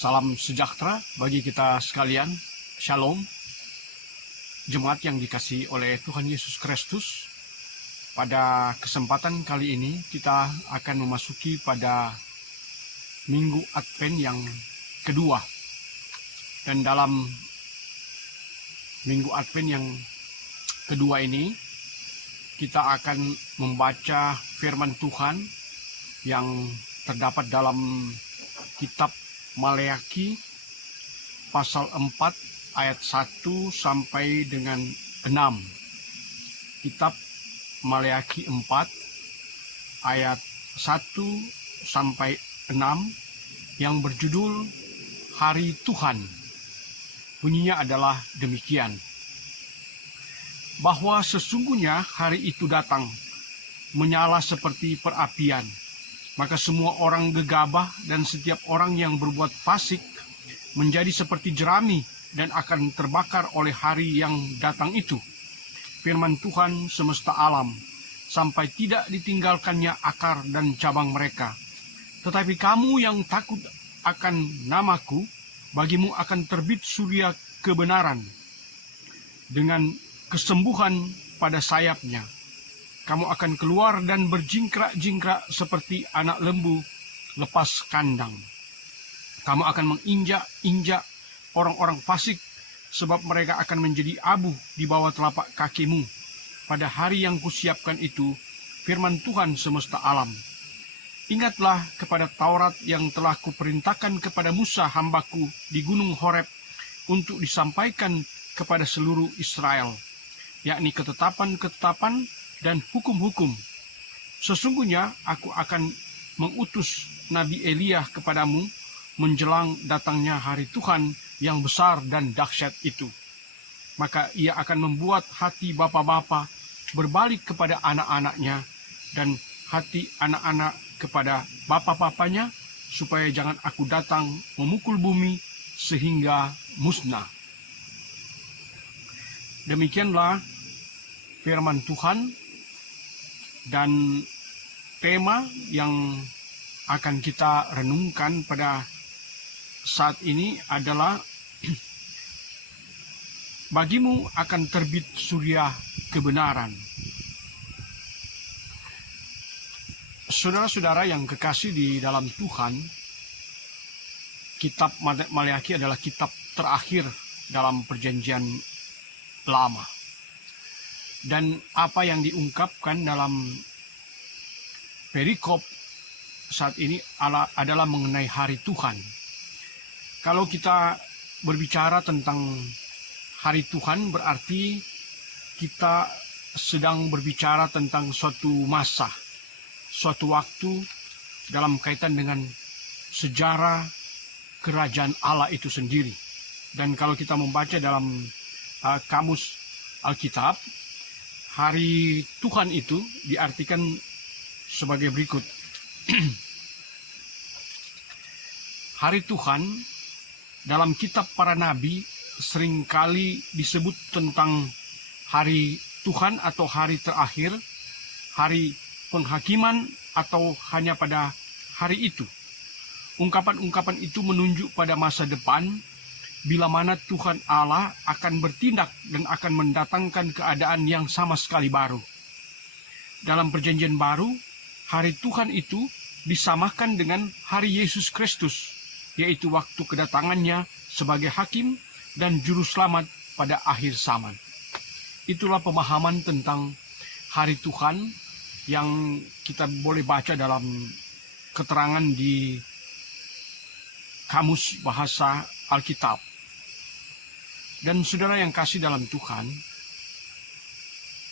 Salam sejahtera bagi kita sekalian. Shalom. Jemaat yang dikasihi oleh Tuhan Yesus Kristus. Pada kesempatan kali ini kita akan memasuki pada Minggu Advent yang kedua. Dan dalam Minggu Advent yang kedua ini kita akan membaca firman Tuhan yang terdapat dalam kitab Maleakhi pasal 4 ayat 1 sampai dengan 6. Kitab Maleakhi 4 ayat 1 sampai 6 yang berjudul Hari Tuhan. Bunyinya adalah demikian. Bahwa sesungguhnya hari itu datang, menyala seperti perapian. Maka semua orang gegabah dan setiap orang yang berbuat fasik menjadi seperti jerami dan akan terbakar oleh hari yang datang itu. Firman Tuhan semesta alam, sampai tidak ditinggalkannya akar dan cabang mereka. Tetapi kamu yang takut akan namaku, bagimu akan terbit surya kebenaran dengan kesembuhan pada sayapnya. Kamu akan keluar dan berjingkrak-jingkrak seperti anak lembu lepas kandang. Kamu akan menginjak-injak orang-orang fasik, sebab mereka akan menjadi abu di bawah telapak kakimu. Pada hari yang kusiapkan itu, firman Tuhan semesta alam. Ingatlah kepada Taurat yang telah kuperintahkan kepada Musa hambaku di gunung Horeb untuk disampaikan kepada seluruh Israel, yakni ketetapan-ketetapan dan hukum-hukum. Sesungguhnya aku akan mengutus Nabi Elia kepadamu menjelang datangnya hari Tuhan yang besar dan dahsyat itu. Maka ia akan membuat hati bapa-bapa berbalik kepada anak-anaknya dan hati anak-anak kepada bapa-bapanya, supaya jangan aku datang memukul bumi sehingga musnah. Demikianlah firman Tuhan. Dan tema yang akan kita renungkan pada saat ini adalah bagimu akan terbit surya kebenaran. Saudara-saudara yang kekasih di dalam Tuhan, kitab Maleakhi adalah kitab terakhir dalam perjanjian lama. Dan apa yang diungkapkan dalam perikop saat ini adalah mengenai hari Tuhan. Kalau kita berbicara tentang hari Tuhan, berarti kita sedang berbicara tentang suatu masa, suatu waktu dalam kaitan dengan sejarah kerajaan Allah itu sendiri. Dan kalau kita membaca dalam kamus Alkitab, hari Tuhan itu diartikan sebagai berikut. Hari Tuhan dalam kitab para nabi seringkali disebut tentang hari Tuhan atau hari terakhir, hari penghakiman, atau hanya pada hari itu. Ungkapan-ungkapan itu menunjuk pada masa depan, bila mana Tuhan Allah akan bertindak dan akan mendatangkan keadaan yang sama sekali baru. Dalam perjanjian baru, hari Tuhan itu disamakan dengan hari Yesus Kristus, yaitu waktu kedatangannya sebagai hakim dan juru selamat pada akhir zaman. Itulah pemahaman tentang hari Tuhan yang kita boleh baca dalam keterangan di kamus bahasa Alkitab. Dan saudara yang kasih dalam Tuhan,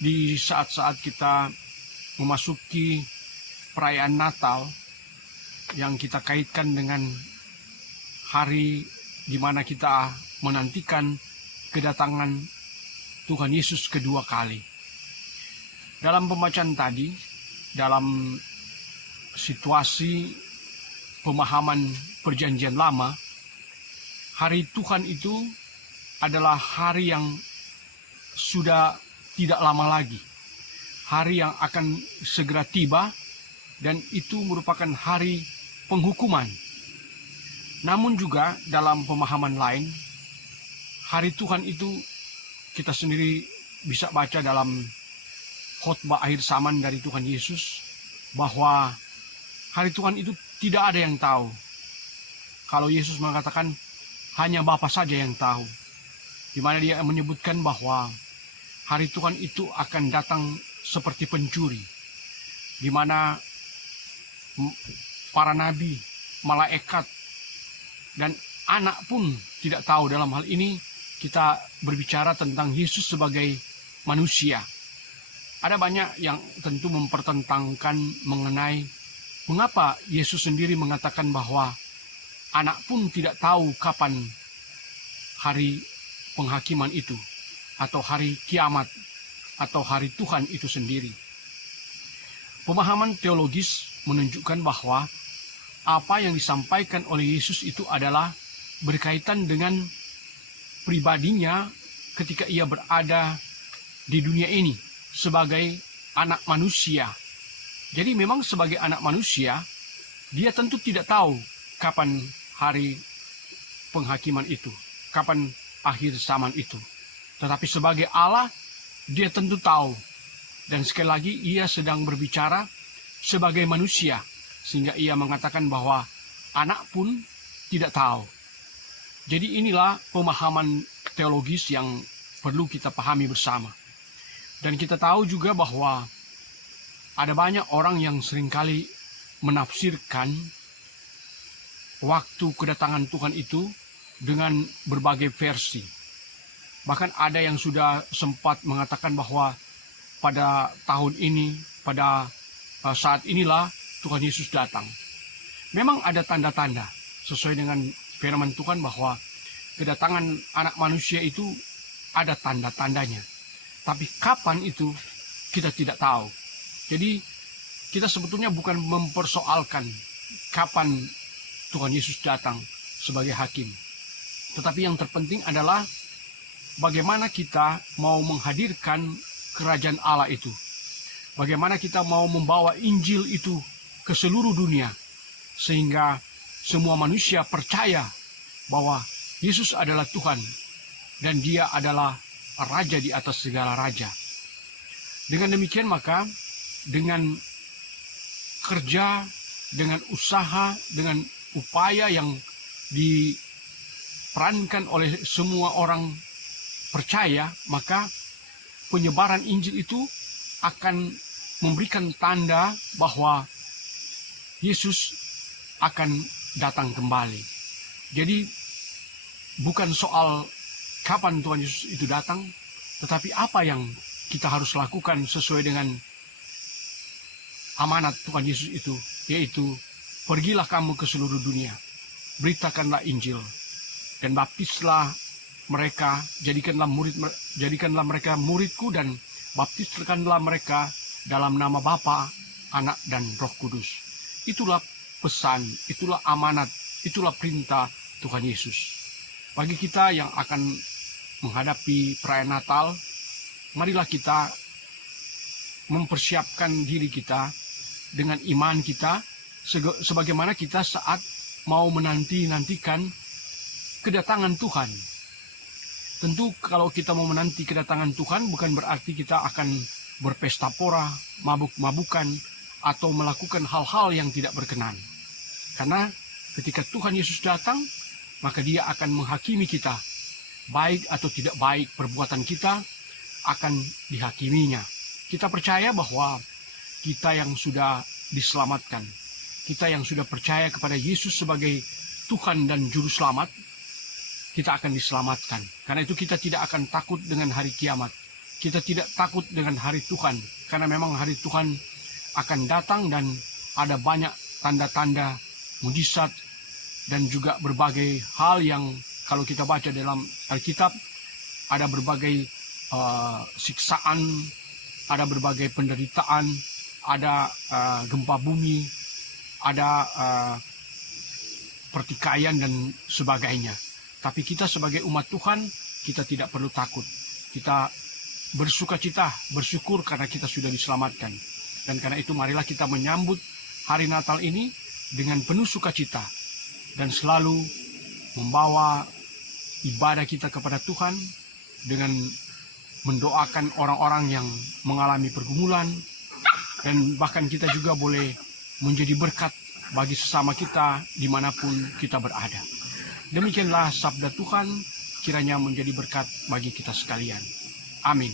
di saat-saat kita memasuki perayaan Natal yang kita kaitkan dengan hari di mana kita menantikan kedatangan Tuhan Yesus kedua kali. Dalam pembacaan tadi, dalam situasi pemahaman perjanjian lama, hari Tuhan itu adalah hari yang sudah tidak lama lagi. Hari yang akan segera tiba, dan itu merupakan hari penghukuman. Namun juga dalam pemahaman lain, hari Tuhan itu kita sendiri bisa baca dalam khotbah akhir zaman dari Tuhan Yesus, bahwa hari Tuhan itu tidak ada yang tahu. Kalau Yesus mengatakan hanya Bapa saja yang tahu, di mana dia menyebutkan bahwa hari Tuhan itu akan datang seperti pencuri, di mana para nabi, malaikat, dan anak pun tidak tahu. Dalam hal ini kita berbicara tentang Yesus sebagai manusia. Ada banyak yang tentu mempertentangkan mengenai mengapa Yesus sendiri mengatakan bahwa anak pun tidak tahu kapan hari penghakiman itu, atau hari kiamat, atau hari Tuhan itu sendiri. Pemahaman teologis menunjukkan bahwa apa yang disampaikan oleh Yesus itu adalah berkaitan dengan pribadinya ketika ia berada di dunia ini sebagai anak manusia. Jadi memang sebagai anak manusia, dia tentu tidak tahu kapan hari penghakiman itu, kapan akhir zaman itu. Tetapi sebagai Allah, dia tentu tahu. Dan sekali lagi, ia sedang berbicara sebagai manusia, sehingga ia mengatakan bahwa anak pun tidak tahu. Jadi inilah pemahaman teologis yang perlu kita pahami bersama. Dan kita tahu juga bahwa ada banyak orang yang seringkali menafsirkan waktu kedatangan Tuhan itu dengan berbagai versi. Bahkan ada yang sudah sempat mengatakan bahwa pada tahun ini, pada saat inilah Tuhan Yesus datang. Memang ada tanda-tanda sesuai dengan firman Tuhan bahwa kedatangan anak manusia itu ada tanda-tandanya. Tapi kapan itu kita tidak tahu. Jadi kita sebetulnya bukan mempersoalkan kapan Tuhan Yesus datang sebagai hakim. Tetapi yang terpenting adalah bagaimana kita mau menghadirkan kerajaan Allah itu. Bagaimana kita mau membawa Injil itu ke seluruh dunia. Sehingga semua manusia percaya bahwa Yesus adalah Tuhan. Dan dia adalah Raja di atas segala raja. Dengan demikian maka, dengan kerja, dengan usaha, dengan upaya yang diperankan oleh semua orang percaya, maka penyebaran Injil itu akan memberikan tanda bahwa Yesus akan datang kembali. Jadi bukan soal kapan Tuhan Yesus itu datang, tetapi apa yang kita harus lakukan sesuai dengan amanat Tuhan Yesus itu, yaitu pergilah kamu ke seluruh dunia, beritakanlah Injil, dan baptislah mereka, jadikanlah mereka muridku, dan baptiskanlah mereka dalam nama Bapa, Anak, dan Roh Kudus. Itulah pesan, itulah amanat, itulah perintah Tuhan Yesus. Bagi kita yang akan menghadapi perayaan Natal, marilah kita mempersiapkan diri kita dengan iman kita, sebagaimana kita saat mau menantikan kedatangan Tuhan. Tentu kalau kita mau menanti kedatangan Tuhan, bukan berarti kita akan berpesta pora, mabuk-mabukan, atau melakukan hal-hal yang tidak berkenan. Karena ketika Tuhan Yesus datang, maka dia akan menghakimi kita. Baik atau tidak baik perbuatan kita akan dihakiminya. Kita percaya bahwa kita yang sudah diselamatkan, kita yang sudah percaya kepada Yesus sebagai Tuhan dan Juru Selamat, kita akan diselamatkan. Karena itu kita tidak akan takut dengan hari kiamat. Kita tidak takut dengan hari Tuhan. Karena memang hari Tuhan akan datang dan ada banyak tanda-tanda, mujizat, dan juga berbagai hal yang kalau kita baca dalam Alkitab, ada berbagai siksaan, ada berbagai penderitaan, ada gempa bumi, ada pertikaian dan sebagainya. Tapi kita sebagai umat Tuhan, kita tidak perlu takut. Kita bersukacita, bersyukur karena kita sudah diselamatkan. Dan karena itu marilah kita menyambut hari Natal ini dengan penuh sukacita. dan selalu membawa ibadah kita kepada Tuhan dengan mendoakan orang-orang yang mengalami pergumulan, dan bahkan kita juga boleh menjadi berkat bagi sesama kita dimanapun kita berada. Demikianlah sabda Tuhan, kiranya menjadi berkat bagi kita sekalian. Amin.